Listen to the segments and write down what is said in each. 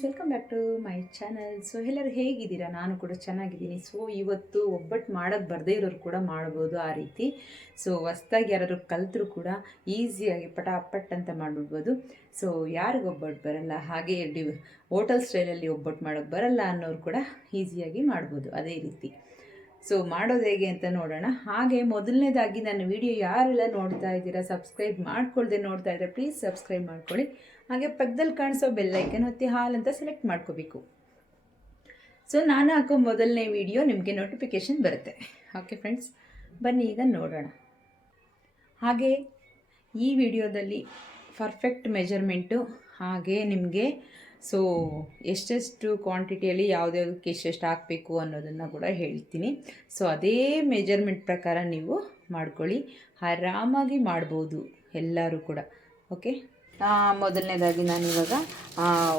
Friends welcome back to my channel so ಎಲ್ಲರೂ ಹೇಗಿದ್ದೀರಾ? ನಾನು ಕೂಡ ಚೆನ್ನಾಗಿದ್ದೀನಿ. ಸೊ ಇವತ್ತು ಒಬ್ಬಟ್ಟು ಮಾಡೋಕ್ಕೆ ಬರದೇ ಇರೋರು ಕೂಡ ಮಾಡ್ಬೋದು ಆ ರೀತಿ. ಸೊ ಹೊಸ್ದಾಗಿ ಯಾರಾದ್ರು ಕಲ್ತರು ಕೂಡ ಈಸಿಯಾಗಿ ಪಟಾಪಟ್ ಅಂತ ಮಾಡಿಬಿಡ್ಬೋದು. ಸೊ ಯಾರಿಗೊಬ್ಬಟ್ಟು ಬರಲ್ಲ, ಹಾಗೆ ಡಿ ಹೋಟೆಲ್ ಸ್ಟೈಲಲ್ಲಿ ಒಬ್ಬಟ್ಟು ಮಾಡೋಕ್ಕೆ ಬರಲ್ಲ ಅನ್ನೋರು ಕೂಡ ಈಸಿಯಾಗಿ ಮಾಡ್ಬೋದು ಅದೇ ರೀತಿ. ಸೊ ಮಾಡೋದು ಹೇಗೆ ಅಂತ ನೋಡೋಣ. ಹಾಗೆ ಮೊದಲನೇದಾಗಿ ನನ್ನ ವಿಡಿಯೋ ಯಾರೆಲ್ಲ ನೋಡ್ತಾ ಇದ್ದೀರಾ ಸಬ್ಸ್ಕ್ರೈಬ್ ಮಾಡ್ಕೊಳ್ದೆ ನೋಡ್ತಾ ಇದ್ದೀರಾ ಪ್ಲೀಸ್ ಸಬ್ಸ್ಕ್ರೈಬ್ ಮಾಡ್ಕೊಳ್ಳಿ. ಹಾಗೆ ಪಕ್ಕದಲ್ಲಿ ಕಾಣಿಸೋ ಬೆಲ್ಲೈಕನ್ ಹೊತ್ತಿ ಹಾಲ್ ಅಂತ ಸೆಲೆಕ್ಟ್ ಮಾಡ್ಕೋಬೇಕು. ಸೊ ನಾನು ಹಾಕೋ ಮೊದಲನೇ ವಿಡಿಯೋ ನಿಮಗೆ ನೋಟಿಫಿಕೇಷನ್ ಬರುತ್ತೆ. ಓಕೆ ಫ್ರೆಂಡ್ಸ್ ಬನ್ನಿ ಈಗ ನೋಡೋಣ. ಹಾಗೆ ಈ ವಿಡಿಯೋದಲ್ಲಿ ಪರ್ಫೆಕ್ಟ್ ಮೆಜರ್ಮೆಂಟು ಹಾಗೆ ನಿಮಗೆ ಸೊ ಎಷ್ಟೆಷ್ಟು ಕ್ವಾಂಟಿಟಿಯಲ್ಲಿ ಯಾವುದ್ಯಾವುದಕ್ಕೆ ಎಷ್ಟೆಷ್ಟು ಹಾಕಬೇಕು ಅನ್ನೋದನ್ನು ಕೂಡ ಹೇಳ್ತೀನಿ. ಸೊ ಅದೇ ಮೆಜರ್ಮೆಂಟ್ ಪ್ರಕಾರ ನೀವು ಮಾಡ್ಕೊಳ್ಳಿ. ಆರಾಮಾಗಿ ಮಾಡ್ಬೋದು ಎಲ್ಲರೂ ಕೂಡ. ಓಕೆ ಮೊದಲನೇದಾಗಿ ನಾನು ಇವಾಗ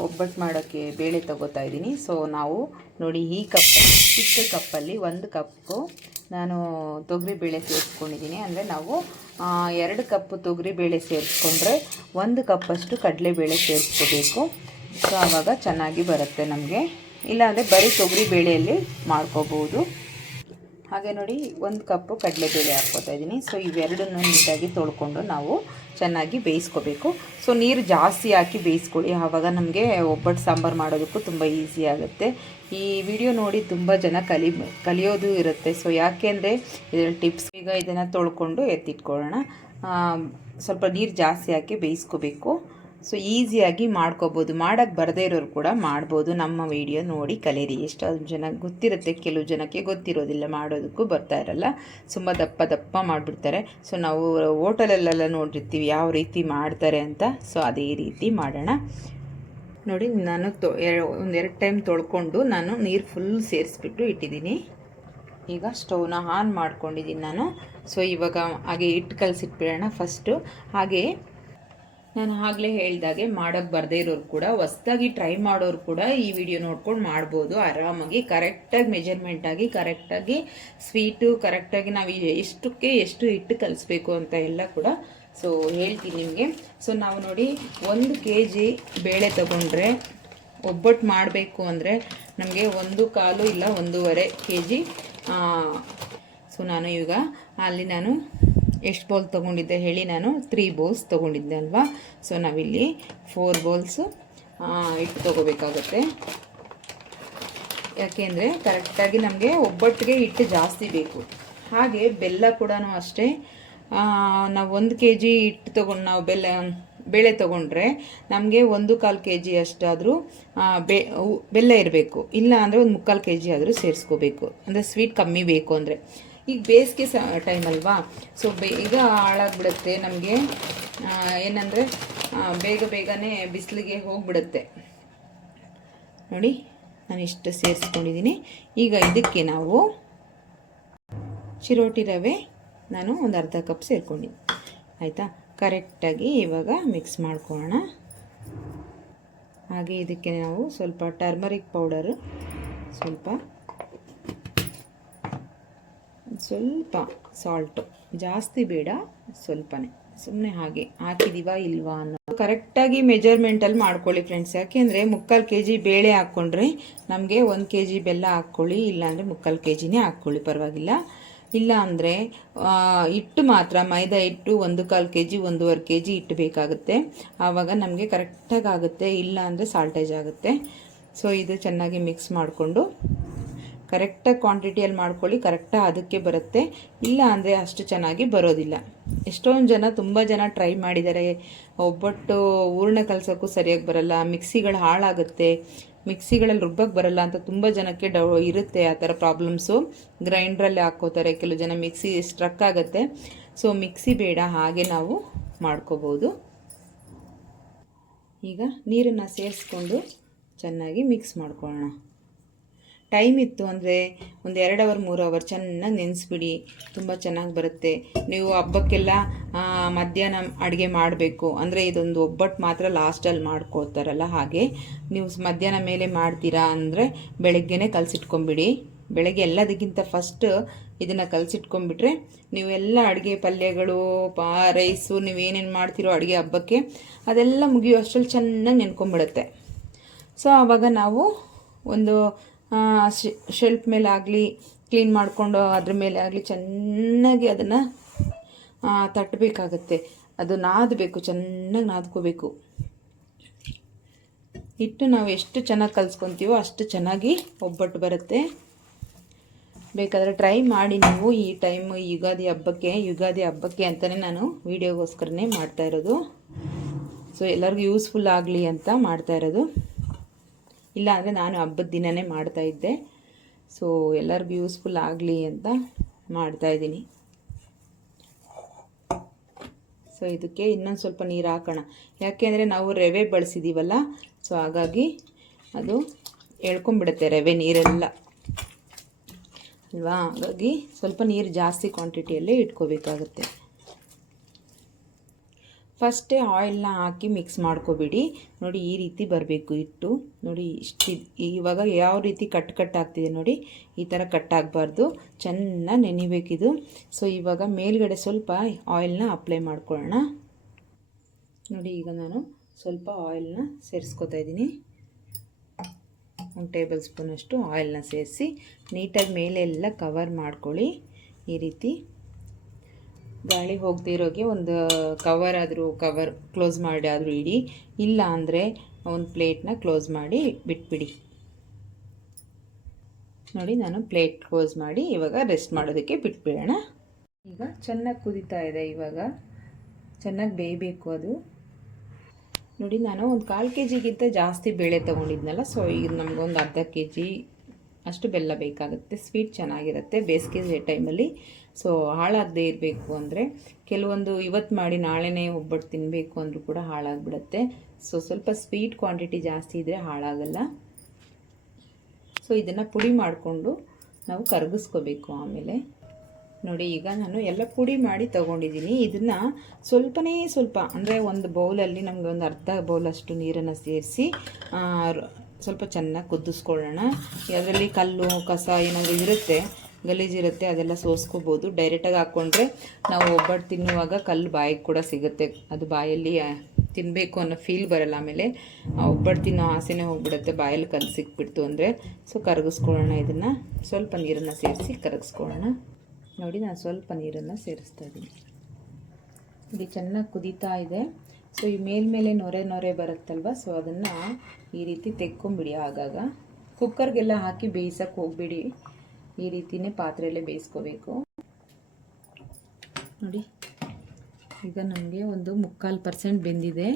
ಒಬ್ಬಟ್ಟು ಮಾಡೋಕ್ಕೆ ಬೇಳೆ ತಗೋತಾ ಇದ್ದೀನಿ. ಸೊ ನಾವು ನೋಡಿ ಈ ಕಪ್ಪಲ್ಲಿ, ಚಿಕ್ಕ ಕಪ್ಪಲ್ಲಿ ಒಂದು ಕಪ್ಪು ನಾನು ತೊಗರಿ ಬೇಳೆ ಸೇರಿಸ್ಕೊಂಡಿದ್ದೀನಿ. ಅಂದರೆ ನಾವು ಎರಡು ಕಪ್ಪು ತೊಗರಿ ಬೇಳೆ ಸೇರಿಸ್ಕೊಂಡ್ರೆ ಒಂದು ಕಪ್ಪಷ್ಟು ಕಡಲೆಬೇಳೆ ಸೇರಿಸ್ಕೋಬೇಕು. ಸೊ ಆವಾಗ ಚೆನ್ನಾಗಿ ಬರುತ್ತೆ ನಮಗೆ. ಇಲ್ಲಾಂದರೆ ಬರೀ ತೊಗರಿ ಬೇಳೆಯಲ್ಲಿ ಮಾಡ್ಕೋಬೋದು. ಹಾಗೆ ನೋಡಿ, ಒಂದು ಕಪ್ಪು ಕಡಲೆಬೇಳೆ ಹಾಕ್ಕೋತಾ ಇದ್ದೀನಿ. ಸೊ ಇವೆರಡನ್ನು ನೀಟಾಗಿ ತೊಳ್ಕೊಂಡು ನಾವು ಚೆನ್ನಾಗಿ ಬೇಯಿಸ್ಕೋಬೇಕು. ಸೊ ನೀರು ಜಾಸ್ತಿ ಹಾಕಿ ಬೇಯಿಸ್ಕೊಳ್ಳಿ. ಆವಾಗ ನಮಗೆ ಒಬ್ಬಟ್ಟು ಸಾಂಬಾರು ಮಾಡೋದಕ್ಕೂ ತುಂಬ ಈಸಿ ಆಗುತ್ತೆ. ಈ ವಿಡಿಯೋ ನೋಡಿ ತುಂಬ ಜನ ಕಲಿ, ಕಲಿಯೋದು ಇರುತ್ತೆ. ಸೊ ಯಾಕೆ ಅಂದರೆ ಇದರಲ್ಲಿ ಟಿಪ್ಸ್ ಈಗ ಇದನ್ನು ತೊಳ್ಕೊಂಡು ಎತ್ತಿಟ್ಕೊಳ್ಳೋಣ. ಸ್ವಲ್ಪ ನೀರು ಜಾಸ್ತಿ ಹಾಕಿ ಬೇಯಿಸ್ಕೋಬೇಕು. ಸೊ ಈಸಿಯಾಗಿ ಮಾಡ್ಕೋಬೋದು. ಮಾಡೋಕ್ಕೆ ಬರದೇ ಇರೋರು ಕೂಡ ಮಾಡ್ಬೋದು. ನಮ್ಮ ವಿಡಿಯೋ ನೋಡಿ ಕಲೀರಿ. ಎಷ್ಟೋ ಜನ ಗೊತ್ತಿರುತ್ತೆ. ಕೆಲವು ಜನಕ್ಕೆ ಗೊತ್ತಿರೋದಿಲ್ಲ. ಮಾಡೋದಕ್ಕೂ ಬರ್ತಾ ಇರಲ್ಲ. ತುಂಬ ದಪ್ಪ ದಪ್ಪ ಮಾಡಿಬಿಡ್ತಾರೆ. ಸೊ ನಾವು ಹೋಟೆಲಲ್ಲೆಲ್ಲ ನೋಡಿರ್ತೀವಿ. ಯಾವ ರೀತಿ ಮಾಡ್ತಾರೆ ಅಂತ. ಸೊ ಅದೇ ರೀತಿ ಮಾಡೋಣ. ನೋಡಿ, ನಾನು ತೊ ಒಂದೆರಡು ಟೈಮ್ ತೊಳ್ಕೊಂಡು ನಾನು ನೀರು ಫುಲ್ ಸೇರಿಸ್ಬಿಟ್ಟು ಇಟ್ಟಿದ್ದೀನಿ. ಈಗ ಸ್ಟವ್ನ ಆನ್ ಮಾಡ್ಕೊಂಡಿದ್ದೀನಿ ನಾನು. ಸೊ ಇವಾಗ ಹಾಗೆ ಇಟ್ಟು ಕಲಸಿಟ್ಬಿಡೋಣ ಫಸ್ಟು ಹಾಗೆ ನಾನು ಆಗಲೇ ಹೇಳ್ದಾಗೆ ಮಾಡೋಕ್ಕೆ ಬರದೇ ಇರೋರು ಕೂಡ, ಹೊಸ್ದಾಗಿ ಟ್ರೈ ಮಾಡೋರು ಕೂಡ ಈ ವಿಡಿಯೋ ನೋಡ್ಕೊಂಡು ಮಾಡ್ಬೋದು. ಆರಾಮಾಗಿ ಕರೆಕ್ಟಾಗಿ ಮೆಜರ್ಮೆಂಟಾಗಿ ಕರೆಕ್ಟಾಗಿ ಸ್ವೀಟು ಕರೆಕ್ಟಾಗಿ ನಾವು ಎಷ್ಟಕ್ಕೆ ಎಷ್ಟು ಹಿಟ್ಟು ಕಲಿಸ್ಬೇಕು ಅಂತ ಎಲ್ಲ ಕೂಡ ಸೊ ಹೇಳ್ತೀನಿ ನಿಮಗೆ. ಸೊ ನಾವು ನೋಡಿ ಒಂದು ಕೆ ಜಿ ಬೇಳೆ ತಗೊಂಡ್ರೆ ಒಬ್ಬಟ್ಟು ಮಾಡಬೇಕು ಅಂದರೆ ನಮಗೆ ಒಂದು ಕಾಲು ಇಲ್ಲ ಒಂದೂವರೆ ಕೆ ಜಿ ಸೊ ನಾನು ಈಗ ಅಲ್ಲಿ ನಾನು ಎಷ್ಟು ಬೌಲ್ ತೊಗೊಂಡಿದ್ದೆ ಹೇಳಿ ನಾನು ತ್ರೀ ಬೌಲ್ಸ್ ತೊಗೊಂಡಿದ್ದೆ ಅಲ್ವಾ? ಸೊ ನಾವಿಲ್ಲಿ ಫೋರ್ ಬೌಲ್ಸು ಇಟ್ಟು ತೊಗೋಬೇಕಾಗತ್ತೆ. ಯಾಕೆಂದರೆ ಕರೆಕ್ಟಾಗಿ ನಮಗೆ ಒಬ್ಬಟ್ಟಿಗೆ ಹಿಟ್ಟು ಜಾಸ್ತಿ ಬೇಕು. ಹಾಗೆ ಬೆಲ್ಲ ಕೂಡ ಅಷ್ಟೇ. ನಾವು ಒಂದು ಕೆ ಜಿ ಹಿಟ್ಟು ತೊಗೊಂಡು, ನಾವು ಬೆಲ್ಲ, ಬೇಳೆ ತೊಗೊಂಡ್ರೆ ನಮಗೆ ಒಂದು ಕಾಲು ಕೆ ಜಿ ಅಷ್ಟಾದರೂ ಬೆಲ್ಲ ಇರಬೇಕು. ಇಲ್ಲ ಅಂದರೆ ಒಂದು ಮುಕ್ಕಾಲು ಕೆ ಜಿ ಆದರೂ ಸೇರಿಸ್ಕೋಬೇಕು. ಅಂದರೆ ಸ್ವೀಟ್ ಕಮ್ಮಿ ಬೇಕು ಅಂದರೆ. ಈಗ ಬೇಸಿಗೆ ಸ ಟೈಮ್ ಅಲ್ವಾ? ಸೊ ಬೇಗ ಹಾಳಾಗ್ಬಿಡುತ್ತೆ ನಮಗೆ. ಏನಂದರೆ ಬೇಗ ಬೇಗನೆ ಬಿಸಿಲಿಗೆ ಹೋಗ್ಬಿಡುತ್ತೆ. ನೋಡಿ, ನಾನು ಇಷ್ಟು ಸೇರಿಸ್ಕೊಂಡಿದ್ದೀನಿ ಈಗ ಇದಕ್ಕೆ ನಾವು ಚಿರೋಟಿ ರವೆ ನಾನು ಒಂದು ಅರ್ಧ ಕಪ್ ಸೇರ್ಕೊಂಡಿದ್ದೀನಿ ಆಯಿತಾ? ಕರೆಕ್ಟಾಗಿ ಇವಾಗ ಮಿಕ್ಸ್ ಮಾಡ್ಕೊಳ್ಳೋಣ. ಹಾಗೆ ಇದಕ್ಕೆ ನಾವು ಸ್ವಲ್ಪ ಟರ್ಮರಿಕ್ ಪೌಡರು ಸ್ವಲ್ಪ ಸ್ವಲ್ಪ ಸಾಲ್ಟು ಜಾಸ್ತಿ ಬೇಡ, ಸ್ವಲ್ಪನೇ. ಸುಮ್ಮನೆ ಹಾಗೆ. ಹಾಕಿದೀವಾ ಇಲ್ವಾ ಅನ್ನೋ ಕರೆಕ್ಟಾಗಿ ಮೆಜರ್ಮೆಂಟಲ್ಲಿ ಮಾಡ್ಕೊಳ್ಳಿ ಫ್ರೆಂಡ್ಸ್ ಯಾಕೆಂದರೆ ಮುಕ್ಕಾಲು ಕೆ ಜಿ ಬೇಳೆ ಹಾಕ್ಕೊಂಡ್ರೆ ನಮಗೆ ಒಂದು ಕೆ ಜಿ ಬೆಲ್ಲ ಹಾಕ್ಕೊಳ್ಳಿ, ಇಲ್ಲಾಂದರೆ ಮುಕ್ಕಾಲು ಕೆ ಜಿನೇ ಹಾಕ್ಕೊಳ್ಳಿ, ಪರವಾಗಿಲ್ಲ. ಇಲ್ಲ ಅಂದರೆ ಹಿಟ್ಟು ಮಾತ್ರ, ಮೈದಾ ಹಿಟ್ಟು ಒಂದು ಕಾಲು ಕೆ ಜಿ ಒಂದೂವರೆ ಕೆ ಜಿ ಹಿಟ್ಟು ಬೇಕಾಗುತ್ತೆ. ಆವಾಗ ನಮಗೆ ಕರೆಕ್ಟಾಗಿ ಆಗುತ್ತೆ ಇಲ್ಲ ಅಂದರೆ ಸಾಲ್ಟೇಜ್ ಆಗುತ್ತೆ. ಸೊ ಇದು ಚೆನ್ನಾಗಿ ಮಿಕ್ಸ್ ಮಾಡಿಕೊಂಡು ಕರೆಕ್ಟಾಗಿ ಕ್ವಾಂಟಿಟಿಯಲ್ಲಿ ಮಾಡ್ಕೊಳ್ಳಿ ಕರೆಕ್ಟಾಗಿ ಅದಕ್ಕೆ ಬರುತ್ತೆ. ಇಲ್ಲ ಅಂದರೆ ಅಷ್ಟು ಚೆನ್ನಾಗಿ ಬರೋದಿಲ್ಲ. ಎಷ್ಟೊಂದು ಜನ ತುಂಬ ಜನ ಟ್ರೈ ಮಾಡಿದ್ದಾರೆ ಒಬ್ಬಟ್ಟು ಹೂರ್ಣ ಕಲಸೋಕ್ಕೂ ಸರಿಯಾಗಿ ಬರಲ್ಲ, ಮಿಕ್ಸಿಗಳು ಹಾಳಾಗುತ್ತೆ, ಮಿಕ್ಸಿಗಳಲ್ಲಿ ರುಬ್ಬಕ್ಕೆ ಬರಲ್ಲ ಅಂತ ತುಂಬ ಜನಕ್ಕೆ ಡೌ ಇರುತ್ತೆ ಆ ಥರ ಪ್ರಾಬ್ಲಮ್ಸು ಗ್ರೈಂಡ್ರಲ್ಲಿ ಹಾಕ್ಕೋತಾರೆ, ಕೆಲವು ಜನ ಮಿಕ್ಸಿ ಸ್ಟ್ರಕ್ ಆಗುತ್ತೆ. ಸೊ ಮಿಕ್ಸಿ ಬೇಡ, ಹಾಗೆ ನಾವು ಮಾಡ್ಕೋಬೋದು. ಈಗ ನೀರನ್ನು ಸೇರಿಸ್ಕೊಂಡು ಚೆನ್ನಾಗಿ ಮಿಕ್ಸ್ ಮಾಡ್ಕೊಳ್ಳೋಣ. ಟೈಮ್ ಇತ್ತು ಅಂದರೆ ಒಂದು ಎರಡು ಅವರ್, ಮೂರು ಅವರ್ ಚೆನ್ನಾಗಿ ನೆನೆಸ್ಬಿಡಿ, ತುಂಬ ಚೆನ್ನಾಗಿ ಬರುತ್ತೆ. ನೀವು ಹಬ್ಬಕ್ಕೆಲ್ಲ ಮಧ್ಯಾಹ್ನ ಅಡುಗೆ ಮಾಡಬೇಕು. ಅಂದರೆ ಇದೊಂದು ಒಬ್ಬಟ್ಟು ಮಾತ್ರ ಲಾಸ್ಟಲ್ಲಿ ಮಾಡ್ಕೋತಾರಲ್ಲ ಹಾಗೆ. ನೀವು ಮಧ್ಯಾಹ್ನ ಮೇಲೆ ಮಾಡ್ತೀರಾ ಅಂದರೆ ಬೆಳಗ್ಗೆನೇ ಕಲಸಿಟ್ಕೊಂಬಿಡಿ. ಬೆಳಗ್ಗೆ ಎಲ್ಲದಕ್ಕಿಂತ ಫಸ್ಟ್ ಇದನ್ನು ಕಲಸಿಟ್ಕೊಂಡ್ಬಿಟ್ರೆ ನೀವೆಲ್ಲ ಅಡುಗೆ ಪಲ್ಯಗಳು, ಪಾ ರೈಸು ನೀವೇನೇನು ಮಾಡ್ತೀರೋ ಅಡುಗೆ ಹಬ್ಬಕ್ಕೆ ಅದೆಲ್ಲ ಮುಗಿಯೋ ಅಷ್ಟರಲ್ಲಿ ಚೆನ್ನಾಗಿ ನೆನ್ಕೊಂಬಿಡುತ್ತೆ. ಸೊ ಆವಾಗ ನಾವು ಒಂದು ಶೆಲ್ಫ್ ಮೇಲೆ ಆಗಲಿ ಕ್ಲೀನ್ ಮಾಡಿಕೊಂಡು ಅದ್ರ ಮೇಲೆ ಆಗಲಿ ಚೆನ್ನಾಗಿ ಅದನ್ನು ತಟ್ಟಬೇಕಾಗತ್ತೆ ಅದು ನಾದಬೇಕು, ಚೆನ್ನಾಗಿ ನಾದ್ಕೋಬೇಕು. ಹಿಟ್ಟು ನಾವು ಎಷ್ಟು ಚೆನ್ನಾಗಿ ಕಲಿಸ್ಕೊತೀವೋ ಅಷ್ಟು ಚೆನ್ನಾಗಿ ಒಬ್ಬಟ್ಟು ಬರುತ್ತೆ. ಬೇಕಾದರೆ ಟ್ರೈ ಮಾಡಿ ನೀವು ಈ ಟೈಮ್ ಯುಗಾದಿ ಹಬ್ಬಕ್ಕೆ ಯುಗಾದಿ ಹಬ್ಬಕ್ಕೆ ಅಂತಲೇ ನಾನು ವೀಡಿಯೋಗೋಸ್ಕರನೇ ಮಾಡ್ತಾ ಇರೋದು. ಸೊ ಎಲ್ಲರಿಗೂ ಯೂಸ್ಫುಲ್ ಆಗಲಿ ಅಂತ ಮಾಡ್ತಾ ಇರೋದು. ಇಲ್ಲ ಅಂದರೆ ನಾನು ಹಬ್ಬದ ದಿನವೇ ಮಾಡ್ತಾ ಇದ್ದೆ. ಸೊ ಎಲ್ಲರಿಗೂ ಯೂಸ್ಫುಲ್ ಆಗಲಿ ಅಂತ ಮಾಡ್ತಾ ಇದ್ದೀನಿ. ಸೊ ಇದಕ್ಕೆ ಇನ್ನೊಂದು ಸ್ವಲ್ಪ ನೀರು ಹಾಕೋಣ. ಯಾಕೆಂದರೆ ನಾವು ರವೆ ಬಳಸಿದ್ದೀವಲ್ಲ ಸೊ ಹಾಗಾಗಿ ಅದು ಎಳ್ಕೊಂಬಿಡುತ್ತೆ ರವೆ ನೀರೆಲ್ಲ. ಅಲ್ವಾ? ಹಾಗಾಗಿ ಸ್ವಲ್ಪ ನೀರು ಜಾಸ್ತಿ ಕ್ವಾಂಟಿಟಿಯಲ್ಲಿ ಇಟ್ಕೋಬೇಕಾಗುತ್ತೆ. ಫಸ್ಟೇ ಆಯಿಲ್ನ ಹಾಕಿ ಮಿಕ್ಸ್ ಮಾಡ್ಕೋಬೇಡಿ. ನೋಡಿ, ಈ ರೀತಿ ಬರಬೇಕು ಹಿಟ್ಟು. ನೋಡಿ, ಇಷ್ಟು ಇವಾಗ ಯಾವ ರೀತಿ ಕಟ್ ಕಟ್ ಆಗ್ತಿದೆ ನೋಡಿ, ಈ ಥರ ಕಟ್ ಆಗಬಾರ್ದು. ಚೆನ್ನಾಗಿ ನೆನಿಬೇಕಿದು. ಸೊ, ಇವಾಗ ಮೇಲ್ಗಡೆ ಸ್ವಲ್ಪ ಆಯಿಲ್ನ ಅಪ್ಲೈ ಮಾಡ್ಕೊಳ್ಳೋಣ. ನೋಡಿ, ಈಗ ನಾನು ಸ್ವಲ್ಪ ಆಯಿಲ್ನ ಸೇರಿಸ್ಕೊತಾ ಇದ್ದೀನಿ. ಒಂದು ಟೇಬಲ್ ಸ್ಪೂನಷ್ಟು ಆಯಿಲ್ನ ಸೇರಿಸಿ, ನೀಟಾಗಿ ಮೇಲೆಲ್ಲ ಕವರ್ ಮಾಡ್ಕೊಳ್ಳಿ. ಈ ರೀತಿ. ಗಾಳಿ ಹೋಗದೇ ಇರೋಕ್ಕೆ ಒಂದು ಕವರ್ ಆದರೂ ಕವರ್ ಕ್ಲೋಸ್ ಮಾಡಿ ಆದರೂ ಇಡಿ. ಇಲ್ಲ ಅಂದರೆ ಒಂದು ಪ್ಲೇಟ್ನ ಕ್ಲೋಸ್ ಮಾಡಿ ಬಿಟ್ಬಿಡಿ. ನೋಡಿ, ನಾನು ಪ್ಲೇಟ್ ಕ್ಲೋಸ್ ಮಾಡಿ ಇವಾಗ ರೆಸ್ಟ್ ಮಾಡೋದಕ್ಕೆ ಬಿಟ್ಬಿಡೋಣ. ಈಗ ಚೆನ್ನಾಗಿ ಕುದೀತಾ ಇದೆ ಇವಾಗ. ಚೆನ್ನಾಗಿ ಬೇಯಬೇಕು ಅದು. ನೋಡಿ, ನಾನು ಒಂದು ಕಾಲು ಕೆ ಜಿಗಿಂತ ಜಾಸ್ತಿ ಬೇಳೆ ತೊಗೊಂಡಿದ್ನಲ್ಲ ಸೊ ಈಗ ನಮಗೊಂದು ಅರ್ಧ ಕೆ ಜಿ ಅಷ್ಟು ಬೆಲ್ಲ ಬೇಕಾಗುತ್ತೆ. ಸ್ವೀಟ್ ಚೆನ್ನಾಗಿರುತ್ತೆ. ಬೇಸಿಗೆ ಟೈಮಲ್ಲಿ ಸೊ ಹಾಳಾಗದೇ ಇರಬೇಕು ಅಂದರೆ ಕೆಲವೊಂದು ಇವತ್ತು ಮಾಡಿ ನಾಳೆನೇ ಒಬ್ಬಟ್ಟು ತಿನ್ನಬೇಕು ಅಂದರೂ ಕೂಡ ಹಾಳಾಗ್ಬಿಡುತ್ತೆ. ಸೊ ಸ್ವಲ್ಪ ಸ್ವೀಟ್ ಕ್ವಾಂಟಿಟಿ ಜಾಸ್ತಿ ಇದ್ದರೆ ಹಾಳಾಗಲ್ಲ. ಸೊ ಇದನ್ನು ಪುಡಿ ಮಾಡಿಕೊಂಡು ನಾವು ಕರಗಿಸ್ಕೋಬೇಕು ಆಮೇಲೆ. ನೋಡಿ, ಈಗ ನಾನು ಎಲ್ಲ ಪುಡಿ ಮಾಡಿ ತೊಗೊಂಡಿದ್ದೀನಿ. ಇದನ್ನು ಸ್ವಲ್ಪನೇ ಸ್ವಲ್ಪ, ಅಂದರೆ ಒಂದು ಬೌಲಲ್ಲಿ ನಮಗೆ ಒಂದು ಅರ್ಧ ಬೌಲಷ್ಟು ನೀರನ್ನು ಸೇರಿಸಿ ಸ್ವಲ್ಪ ಚೆನ್ನಾಗಿ ಕುದಿಸ್ಕೊಳ್ಳೋಣ. ಅದರಲ್ಲಿ ಕಲ್ಲು, ಕಸ ಏನಾದರೂ ಇರುತ್ತೆ ಗಲೀಜಿರುತ್ತೆ ಅದೆಲ್ಲ ಸೋಸ್ಕೋಬೋದು. ಡೈರೆಕ್ಟಾಗಿ ಹಾಕ್ಕೊಂಡ್ರೆ ನಾವು ಒಬ್ಬಟ್ಟು ತಿನ್ನುವಾಗ ಕಲ್ಲು ಬಾಯಿಗೆ ಕೂಡ ಸಿಗುತ್ತೆ. ಅದು ಬಾಯಲ್ಲಿ ತಿನ್ನಬೇಕು ಅನ್ನೋ ಫೀಲ್ ಬರಲ್ಲ ಆಮೇಲೆ. ಒಬ್ಬಟ್ಟು ತಿನ್ನೋ ಆಸೆನೇ ಹೋಗ್ಬಿಡುತ್ತೆ, ಬಾಯಲ್ಲಿ ಕಲ್ಲು ಸಿಕ್ಬಿಡ್ತು ಅಂದರೆ. ಸೊ ಕರಗಿಸ್ಕೊಳ್ಳೋಣ ಇದನ್ನು. ಸ್ವಲ್ಪ ನೀರನ್ನು ಸೇರಿಸಿ ಕರಗಿಸ್ಕೊಳ್ಳೋಣ. ನೋಡಿ, ನಾನು ಸ್ವಲ್ಪ ನೀರನ್ನು ಸೇರಿಸ್ತಾ ಇದ್ದೀನಿ ಇದು ಚೆನ್ನಾಗಿ ಕುದೀತಾ ಇದೆ. ಸೊ ಈ ಮೇಲ್ಮೇಲೆ ನೊರೆ ನೊರೆ ಬರುತ್ತಲ್ವ? ಸೊ ಅದನ್ನು ಈ ರೀತಿ ತೆಕ್ಕೊಂಬಿಡಿ ಆಗಾಗ. ಕುಕ್ಕರ್ಗೆಲ್ಲ ಹಾಕಿ ಬೇಯಿಸೋಕೆ ಹೋಗ್ಬಿಡಿ. ಈ ರೀತಿಯೇ ಪಾತ್ರೆಯಲ್ಲೇ ಬೇಯಿಸ್ಕೋಬೇಕು. ನೋಡಿ, ಈಗ ನಮಗೆ ಒಂದು ಮುಕ್ಕಾಲು ಪರ್ಸೆಂಟ್ ಬೆಂದಿದೆ.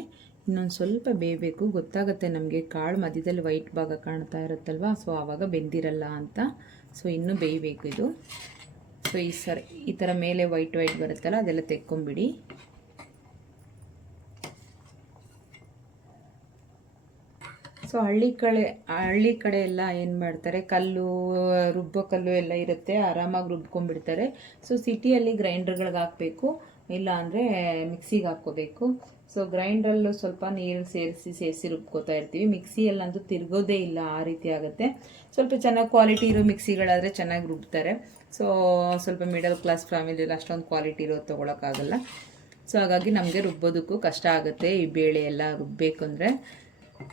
ಇನ್ನೊಂದು ಸ್ವಲ್ಪ ಬೇಯಬೇಕು. ಗೊತ್ತಾಗುತ್ತೆ ನಮಗೆ ಕಾಳು ಮಧ್ಯದಲ್ಲಿ ವೈಟ್ ಭಾಗ ಕಾಣ್ತಾ ಇರುತ್ತಲ್ವ? ಸೊ, ಆವಾಗ ಬೆಂದಿರಲ್ಲ ಅಂತ. ಸೊ, ಇನ್ನೂ ಬೇಯಬೇಕು ಇದು. ಸೊ, ಈ ಸರ್, ಈ ಥರ ಮೇಲೆ ವೈಟ್ ವೈಟ್ ಬರುತ್ತಲ್ಲ, ಅದೆಲ್ಲ ತೆಕ್ಕೊಂಬಿಡಿ ಸೊ ಹಳ್ಳಿ ಕಡೆ ಹಳ್ಳಿ ಕಡೆ ಎಲ್ಲ ಏನು ಮಾಡ್ತಾರೆ, ಕಲ್ಲು, ರುಬ್ಬೋ ಕಲ್ಲು ಎಲ್ಲ ಇರುತ್ತೆ, ಆರಾಮಾಗಿ ರುಬ್ಕೊಂಡ್ಬಿಡ್ತಾರೆ. ಸೊ ಸಿಟಿಯಲ್ಲಿ ಗ್ರೈಂಡರ್ಗಳಿಗೆ ಹಾಕಬೇಕು, ಇಲ್ಲ ಅಂದರೆ ಮಿಕ್ಸಿಗೆ ಹಾಕ್ಕೋಬೇಕು. ಸೊ ಗ್ರೈಂಡ್ರಲ್ಲೂ ಸ್ವಲ್ಪ ನೀರು ಸೇರಿಸಿ ಸೇರಿಸಿ ರುಬ್ಕೋತಾ ಇರ್ತೀವಿ. ಮಿಕ್ಸಿಯಲ್ಲಂತೂ ತಿರುಗೋದೇ ಇಲ್ಲ, ಆ ರೀತಿ ಆಗುತ್ತೆ. ಸ್ವಲ್ಪ ಚೆನ್ನಾಗಿ ಕ್ವಾಲಿಟಿ ಇರೋ ಮಿಕ್ಸಿಗಳಾದರೆ ಚೆನ್ನಾಗಿ ರುಬ್ತಾರೆ. ಸೊ ಸ್ವಲ್ಪ ಮಿಡಲ್ ಕ್ಲಾಸ್ ಫ್ಯಾಮಿಲಿಯಲ್ಲಿ ಅಷ್ಟೊಂದು ಕ್ವಾಲಿಟಿ ಇರೋದು ತೊಗೊಳಕ್ಕಾಗಲ್ಲ. ಸೊ ಹಾಗಾಗಿ ನಮಗೆ ರುಬ್ಬೋದಕ್ಕೂ ಕಷ್ಟ ಆಗುತ್ತೆ, ಈ ಬೇಳೆ ಎಲ್ಲ ರುಬ್ಬಬೇಕು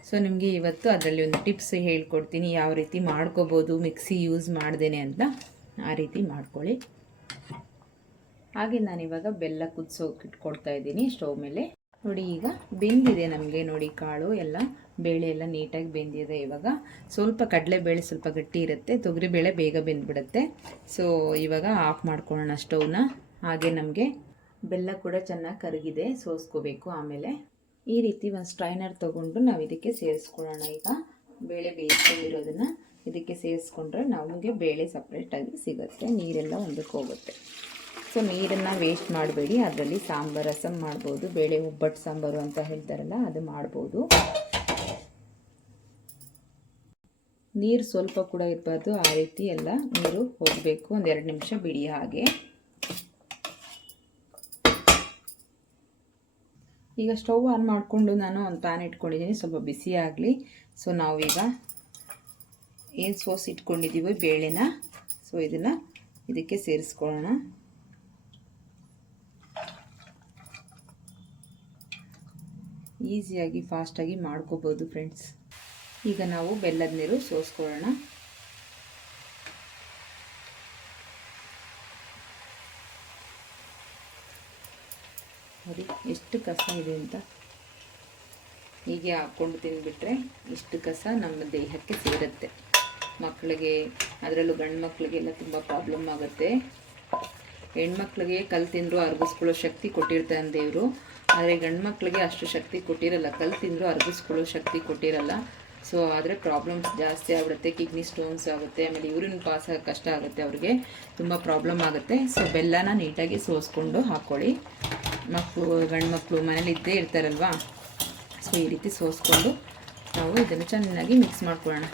ಸೊ ನಿಮಗೆ ಇವತ್ತು ಅದರಲ್ಲಿ ಒಂದು ಟಿಪ್ಸ್ ಹೇಳ್ಕೊಡ್ತೀನಿ. ಯಾವ ರೀತಿ ಮಾಡ್ಕೋಬೋದು ಮಿಕ್ಸಿ ಯೂಸ್ ಮಾಡ್ದೇನೆ ಅಂತ ಆ ರೀತಿ ಮಾಡ್ಕೊಳ್ಳಿ. ಹಾಗೆ ನಾನಿವಾಗ ಬೆಲ್ಲ ಕುದಿಸೋಕೆ ಇಟ್ಕೊಳ್ತಾ ಇದ್ದೀನಿ ಸ್ಟವ್ ಮೇಲೆ. ನೋಡಿ, ಈಗ ಬೆಂದಿದೆ ನಮಗೆ ನೋಡಿ ಕಾಳು ಎಲ್ಲ. ಬೇಳೆ ಎಲ್ಲ ನೀಟಾಗಿ ಬೆಂದಿದೆ ಇವಾಗ. ಸ್ವಲ್ಪ ಕಡಲೆಬೇಳೆ ಸ್ವಲ್ಪ ಗಟ್ಟಿ ಇರುತ್ತೆ. ತೊಗರಿಬೇಳೆ ಬೇಗ ಬೆಂದ್ಬಿಡುತ್ತೆ. ಸೊ ಇವಾಗ ಆಫ್ ಮಾಡ್ಕೊಳ್ಳೋಣ ಸ್ಟವ್ನ ಹಾಗೆ ನಮಗೆ ಬೆಲ್ಲ ಕೂಡ ಚೆನ್ನಾಗಿ ಕರಗಿದೆ. ಸೋಸ್ಕೋಬೇಕು ಆಮೇಲೆ. ಈ ರೀತಿ ಒಂದು ಸ್ಟ್ರೈನರ್ ತೊಗೊಂಡು ನಾವು ಇದಕ್ಕೆ ಸೇರಿಸ್ಕೊಳ್ಳೋಣ. ಈಗ ಬೇಳೆ ಬೇಯಿಸ್ಕೊಂಡಿರೋದನ್ನು ಇದಕ್ಕೆ ಸೇರಿಸ್ಕೊಂಡ್ರೆ ನಮಗೆ ಬೇಳೆ ಸಪ್ರೇಟಾಗಿ ಸಿಗುತ್ತೆ, ನೀರೆಲ್ಲ ಒಂದಕ್ಕೆ ಹೋಗುತ್ತೆ. ಸೊ ನೀರನ್ನು ವೇಸ್ಟ್ ಮಾಡಬೇಡಿ. ಅದರಲ್ಲಿ ಸಾಂಬಾರು ರಸಮ್ ಮಾಡ್ಬೋದು, ಬೇಳೆ ಒಬ್ಬಟ್ಟು ಸಾಂಬಾರು ಅಂತ ಹೇಳ್ತಾರಲ್ಲ, ಅದು ಮಾಡ್ಬೋದು. ನೀರು ಸ್ವಲ್ಪ ಕೂಡ ಇರಬಾರ್ದು. ಆ ರೀತಿ ಎಲ್ಲ ನೀರು ಹೋಗಬೇಕು. ಒಂದೆರಡು ನಿಮಿಷ ಬಿಡಿ ಹಾಗೆ. ಈಗ ಸ್ಟವ್ ಆನ್ ಮಾಡಿಕೊಂಡು ನಾನು ಒಂದು ಪ್ಯಾನ್ ಇಟ್ಕೊಂಡಿದ್ದೀನಿ. ಸ್ವಲ್ಪ ಬಿಸಿ ಆಗಲಿ. ಸೊ ನಾವೀಗ ಏನು ಸೋಸ್ ಇಟ್ಕೊಂಡಿದ್ದೀವಿ ಬೇಳೆನ. ಸೊ ಇದನ್ನು ಇದಕ್ಕೆ ಸೇರಿಸ್ಕೊಳ್ಳೋಣ. ಈಸಿಯಾಗಿ, ಫಾಸ್ಟಾಗಿ ಮಾಡ್ಕೋಬೋದು, ಫ್ರೆಂಡ್ಸ್. ಈಗ ನಾವು ಬೆಲ್ಲದ ನೀರು ಸೋಸ್ಕೊಳ್ಳೋಣ. ನೋಡಿ, ಎಷ್ಟು ಕಸ ಇದೆ ಅಂತ. ಹೀಗೆ ಹಾಕ್ಕೊಂಡು ತಿಂದುಬಿಟ್ರೆ ಇಷ್ಟು ಕಸ ನಮ್ಮ ದೇಹಕ್ಕೆ ಸೇರುತ್ತೆ. ಮಕ್ಕಳಿಗೆ, ಅದರಲ್ಲೂ ಗಂಡು ಮಕ್ಕಳಿಗೆಲ್ಲ ತುಂಬ ಪ್ರಾಬ್ಲಮ್ ಆಗುತ್ತೆ. ಹೆಣ್ಮಕ್ಳಿಗೆ ಕಲ್ ತಿಂದರೂ ಅರ್ಗಿಸ್ಕೊಳ್ಳೋ ಶಕ್ತಿ ಕೊಟ್ಟಿರ್ತಾನೆ ದೇವರು. ಆದರೆ ಗಂಡು ಮಕ್ಕಳಿಗೆ ಅಷ್ಟು ಶಕ್ತಿ ಕೊಟ್ಟಿರಲ್ಲ ಕಲ್ ತಿಂದರೂ ಅರ್ಗಿಸ್ಕೊಳ್ಳೋ ಶಕ್ತಿ ಕೊಟ್ಟಿರಲ್ಲ. ಸೊ ಆದರೆ ಪ್ರಾಬ್ಲಮ್ಸ್ ಜಾಸ್ತಿ ಆಗ್ಬಿಡುತ್ತೆ ಕಿಡ್ನಿ ಸ್ಟೋನ್ಸ್ ಆಗುತ್ತೆ, ಆಮೇಲೆ ಯೂರಿನ್ ಪಾಸ್ ಆಗೋಕ್ಕೆ ಕಷ್ಟ ಆಗುತ್ತೆ ಅವ್ರಿಗೆ. ತುಂಬ ಪ್ರಾಬ್ಲಮ್ ಆಗುತ್ತೆ. ಸೊ ಬೆಲ್ಲನ ನೀಟಾಗಿ ಸೋಸ್ಕೊಂಡು ಹಾಕ್ಕೊಳ್ಳಿ ಮಕ್ಕಳು ಗಂಡು ಮನೇಲಿ ಇದ್ದೇ ಇರ್ತಾರಲ್ವಾ? ಸೊ ಈ ರೀತಿ ಸೋಸ್ಕೊಂಡು ನಾವು ಇದನ್ನು ಚೆನ್ನಾಗಿ ಮಿಕ್ಸ್ ಮಾಡ್ಕೊಳ್ಳೋಣ.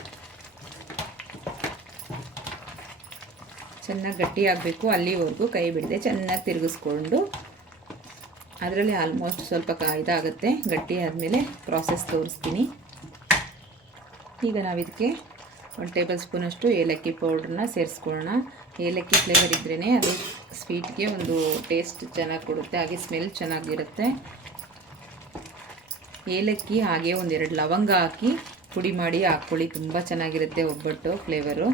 ಚೆನ್ನಾಗಿ ಗಟ್ಟಿ ಆಗಬೇಕು. ಅಲ್ಲಿವರೆಗೂ ಕೈ ಬಿಡದೆ ಚೆನ್ನಾಗಿ ತಿರುಗಿಸ್ಕೊಂಡು ಅದರಲ್ಲಿ ಆಲ್ಮೋಸ್ಟ್ ಸ್ವಲ್ಪ ಕ ಇದಾಗುತ್ತೆ. ಗಟ್ಟಿ ಆದಮೇಲೆ ಪ್ರಾಸೆಸ್ ತೋರಿಸ್ತೀನಿ. ಈಗ ನಾವು ಇದಕ್ಕೆ ಒಂದು ಟೇಬಲ್ ಸ್ಪೂನಷ್ಟು ಏಲಕ್ಕಿ ಪೌಡ್ರನ್ನ ಸೇರಿಸ್ಕೊಳ್ಳೋಣ. ಏಲಕ್ಕಿ ಫ್ಲೇವರ್ ಇದ್ರೇ ಅದು ಸ್ವೀಟ್ಗೆ ಒಂದು ಟೇಸ್ಟ್ ಚೆನ್ನಾಗಿ ಕೊಡುತ್ತೆ, ಹಾಗೆ ಸ್ಮೆಲ್ ಚೆನ್ನಾಗಿರುತ್ತೆ. ಏಲಕ್ಕಿ ಹಾಗೆ ಒಂದೆರಡು ಲವಂಗ ಹಾಕಿ ಪುಡಿ ಮಾಡಿ ಹಾಕ್ಕೊಳ್ಳಿ, ತುಂಬ ಚೆನ್ನಾಗಿರುತ್ತೆ ಒಬ್ಬಟ್ಟು ಫ್ಲೇವರು